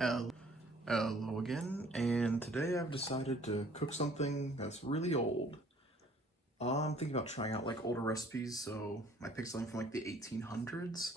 Hello. Hello again, and today I've decided to cook something that's really old. I'm thinking about trying out like older recipes, so I picked something from like the 1800s.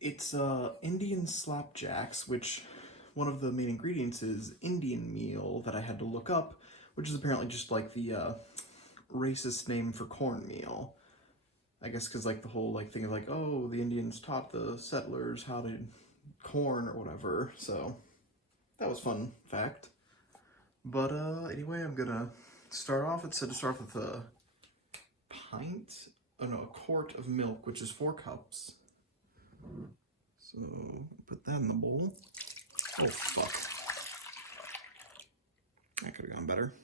It's Indian slapjacks, which one of the main ingredients is Indian meal that I had to look up, which is apparently just like the racist name for cornmeal. I guess because like the whole like thing of like, oh, the Indians taught the settlers how to corn or whatever, so that was fun fact. But anyway, I'm gonna start off. It said to start off with a a quart of milk, which is 4 cups. So put that in the bowl. Oh fuck, that could have gone better.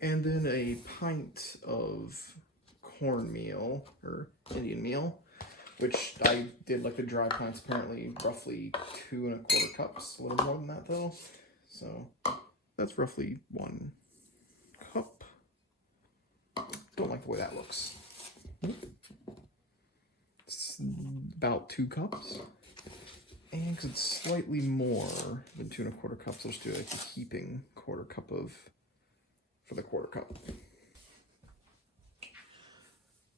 And then a pint of cornmeal or Indian meal, which I did like the dry pints. Apparently, roughly 2 1/4 cups. A little more than that though. So that's roughly 1 cup. Don't like the way that looks. It's about 2 cups. And because it's slightly more than 2 1/4 cups, I'll just do like a heaping 1/4 cup for the 1/4 cup.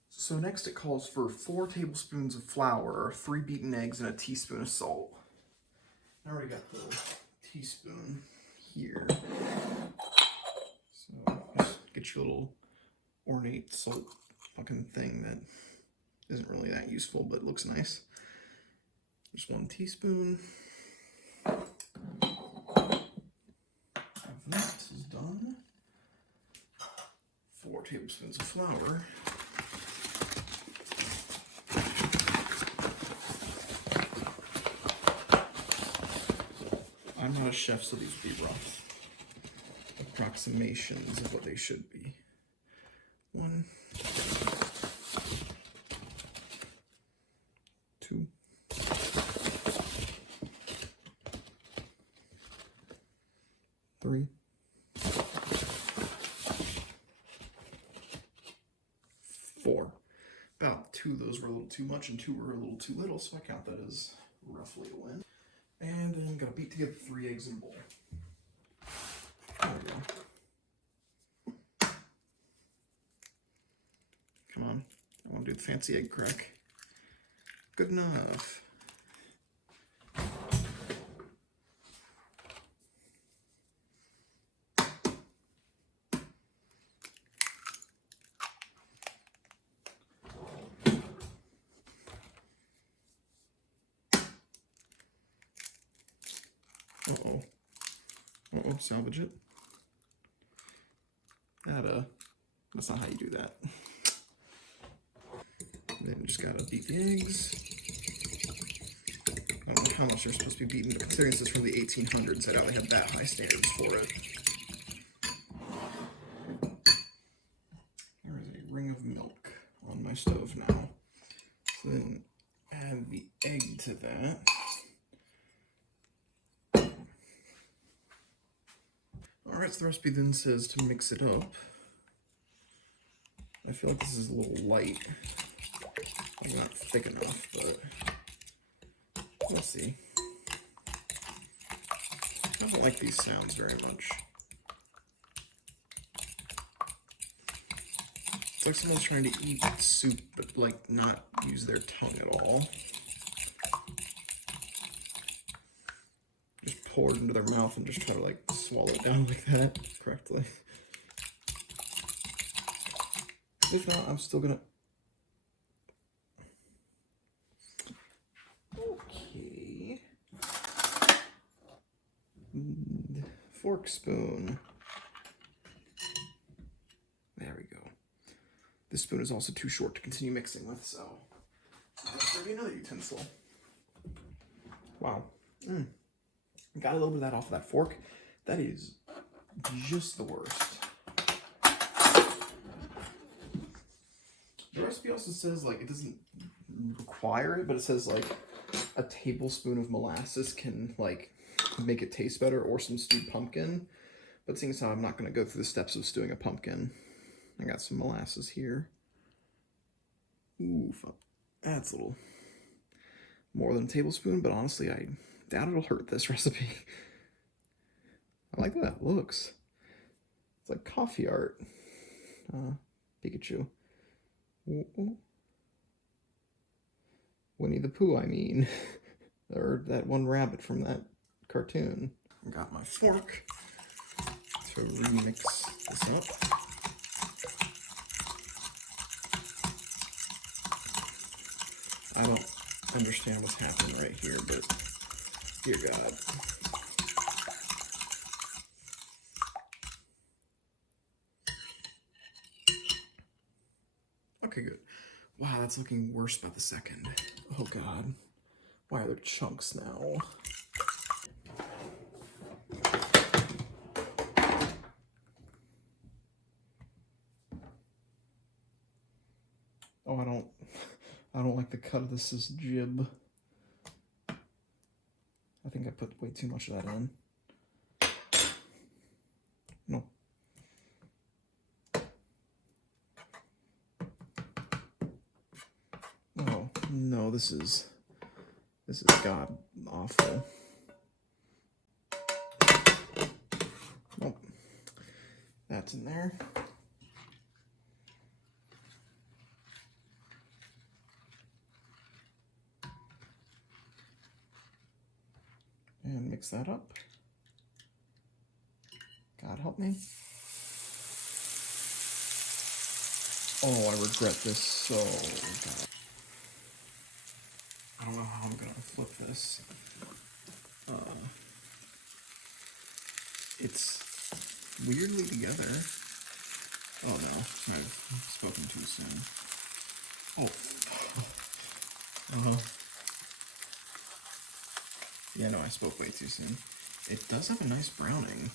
So next it calls for 4 tablespoons of flour, 3 beaten eggs, and a teaspoon of salt. I already got the teaspoon here. So just get your little ornate salt fucking thing that isn't really that useful, but looks nice. Just 1 teaspoon. That is done. 4 tablespoons of flour. I'm not a chef, so these would be rough approximations of what they should be. 1, 2, 3, 4. About 2 of those were a little too much and 2 were a little too little, so I count that as roughly a win. And then gotta beat together 3 eggs in a bowl. There we go. Come on, I want to do the fancy egg crack. Good enough. Uh-oh. Uh-oh, salvage it. That's not how you do that. Then you just gotta beat the eggs. I don't know how much they're supposed to be beaten, but considering this is from the 1800s, I doubt they have that high standards for it. There is a ring of milk on my stove now. So then add the egg to that. Alright, so the recipe then says to mix it up. I feel like this is a little light. Like not thick enough, but we'll see. I don't like these sounds very much. It's like someone's trying to eat soup, but like not use their tongue at all. Just pour it into their mouth and just try to like swallow it down like that correctly. If not, I'm still gonna... Okay. Fork spoon. There we go. This spoon is also too short to continue mixing with, so let's grab another utensil. Wow. Got a little bit of that off of that fork. That is just the worst. The recipe also says, like, it doesn't require it, but it says, like, a tablespoon of molasses can, like, make it taste better, or some stewed pumpkin. But seeing as how I'm not going to go through the steps of stewing a pumpkin, I got some molasses here. Ooh, that's a little more than a tablespoon, but honestly, I doubt it'll hurt this recipe. I like the way that looks. It's like coffee art. Pikachu. Ooh. Winnie the Pooh, I mean. Or that one rabbit from that cartoon. I got my fork to remix this up. I don't understand what's happening right here, but dear God. Okay, good. Wow, that's looking worse by the second. Oh God. Why are there chunks now? Oh, I don't like the cut of this jib. I think I put way too much of that in. No. Oh, no, this is god awful. Nope. That's in there. And mix that up. God help me. Oh, I regret this so bad. I don't know how I'm gonna flip this. It's weirdly together. Oh no, I've spoken too soon. Oh. Yeah, no, I spoke way too soon. It does have a nice browning.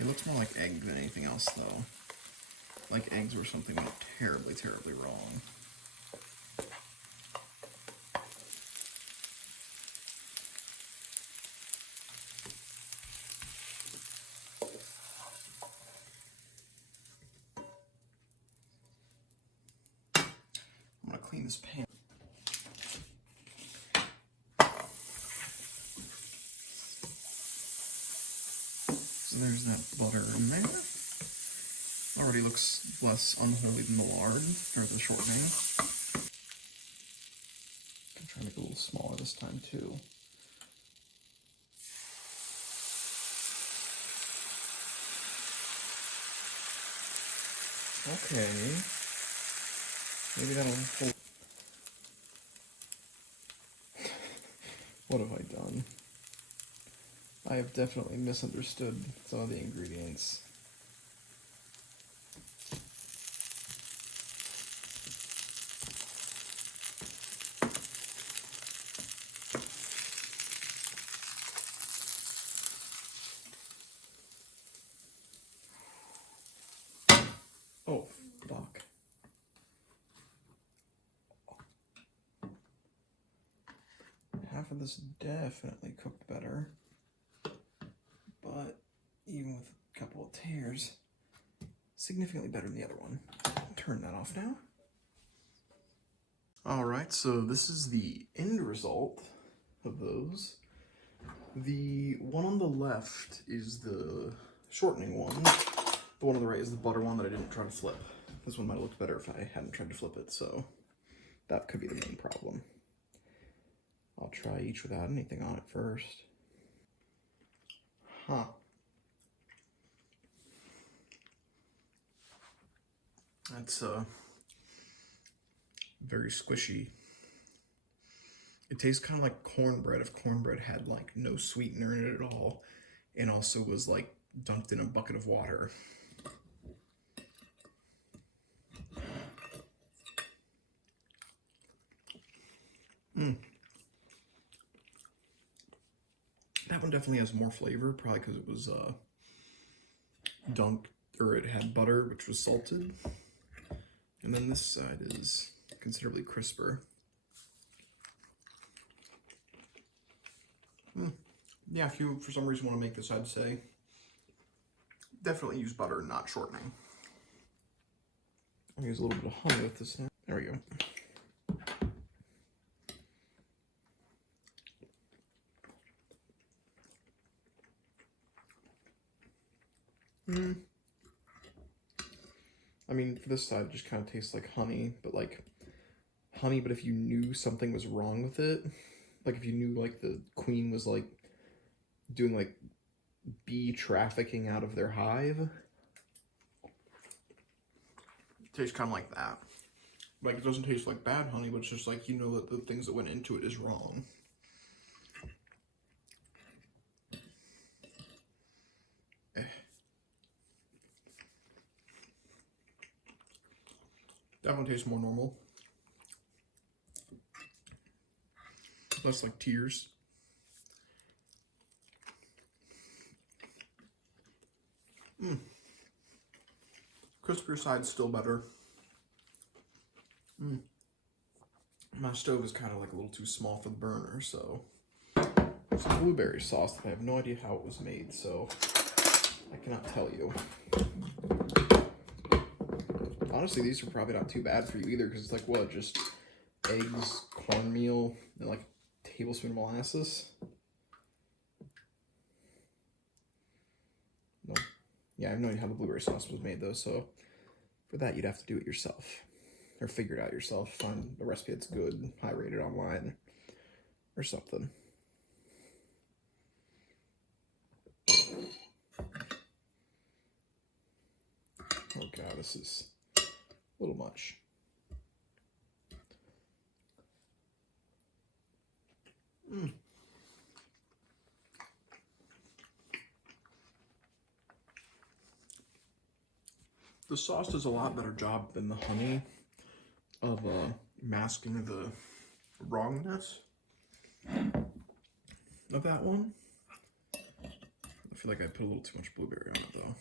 It looks more like egg than anything else, though. Like eggs or something went terribly, terribly wrong. I'm gonna clean this pan. So there's that butter in there. Already looks less unholy than the lard, or the shortening. I'm trying to make it a little smaller this time too. Okay. Maybe that'll hold. What have I done? I have definitely misunderstood some of the ingredients. Oh, fuck. Half of this definitely cooked better, but even with a couple of tears, significantly better than the other one. Turn that off now. Alright, so this is the end result of those. The one on the left is the shortening one. The one on the right is the butter one that I didn't try to flip. This one might have looked better if I hadn't tried to flip it, so that could be the main problem. I'll try each without anything on it first. Huh. That's very squishy. It tastes kind of like cornbread if cornbread had like no sweetener in it at all, and also was like dunked in a bucket of water. That one definitely has more flavor, probably because it was dunked, or it had butter, which was salted. And then this side is considerably crisper. Yeah, if you, for some reason, want to make this, I'd say definitely use butter, not shortening. I'll use a little bit of honey with this now. There we go. this side, it just kind of tastes like honey, but like honey, but if you knew something was wrong with it, like if you knew like the queen was like doing like bee trafficking out of their hive, it tastes kind of like that. Like, it doesn't taste like bad honey, but it's just like, you know that the things that went into it is wrong. That one tastes more normal. Less like tears. Crispier side's still better. My stove is kind of like a little too small for the burner, so some blueberry sauce that I have no idea how it was made, so I cannot tell you. Honestly, these are probably not too bad for you either, because it's like, what, just eggs, cornmeal, and like a tablespoon of molasses? No. Yeah, I have no idea how the blueberry sauce was made, though, so for that, you'd have to do it yourself. Or figure it out yourself. Find a recipe that's good, high rated online, or something. Oh god, this is a little much. The sauce does a lot better job than the honey of masking the wrongness of that one. I feel like I put a little too much blueberry on it though.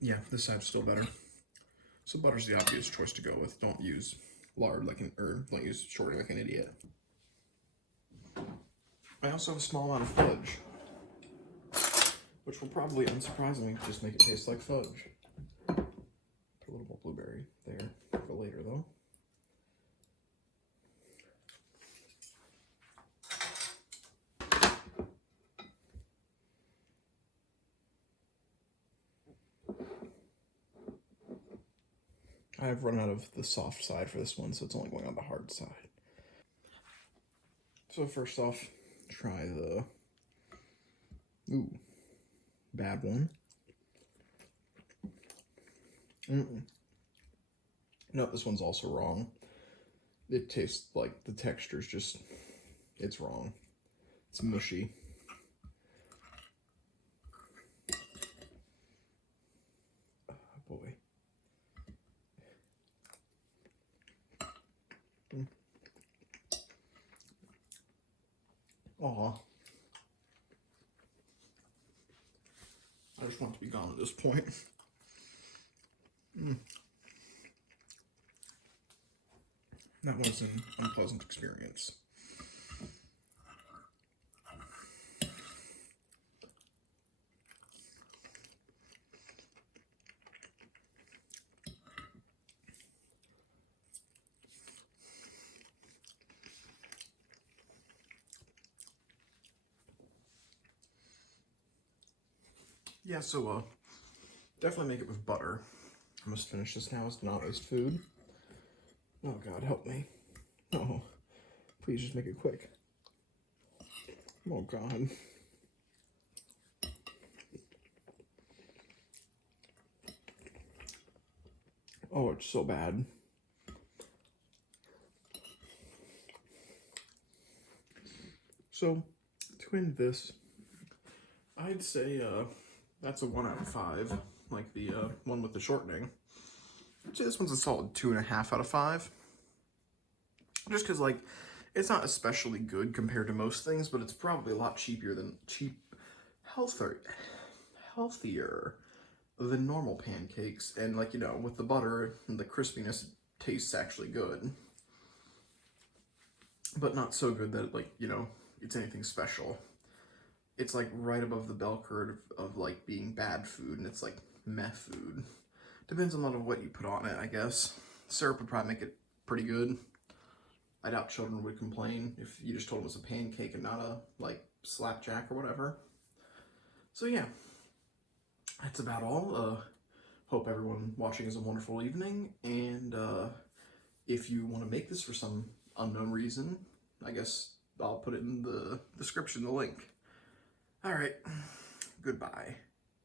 Yeah, this side's still better. So butter's the obvious choice to go with. Don't use lard don't use shortening like an idiot. I also have a small amount of fudge, which will probably, unsurprisingly, just make it taste like fudge. Put a little more blueberry there for later, though. I've run out of the soft side for this one, so it's only going on the hard side. So first off, try the bad one. No, this one's also wrong. It tastes like the texture's just, it's wrong. It's mushy. Oh boy. Aw. I just want it to be gone at this point. That was an unpleasant experience. Yeah, so definitely make it with butter. I must finish this now to not waste food. Oh god, help me. Oh, please just make it quick. Oh god. Oh, it's so bad. So, to end this, I'd say that's a 1 out of 5, like the one with the shortening. I'd say this one's a solid 2.5 out of 5. Just because, like, it's not especially good compared to most things, but it's probably a lot healthier than normal pancakes. And, like, you know, with the butter and the crispiness, it tastes actually good. But not so good that, like, you know, it's anything special. It's, like, right above the bell curve of like, being bad food, and it's, like, meh food. Depends on a lot of what you put on it, I guess. Syrup would probably make it pretty good. I doubt children would complain if you just told them it's a pancake and not a, like, slapjack or whatever. So yeah, that's about all. Hope everyone watching has a wonderful evening, and if you want to make this for some unknown reason, I guess I'll put it in the description, the link. Alright, goodbye.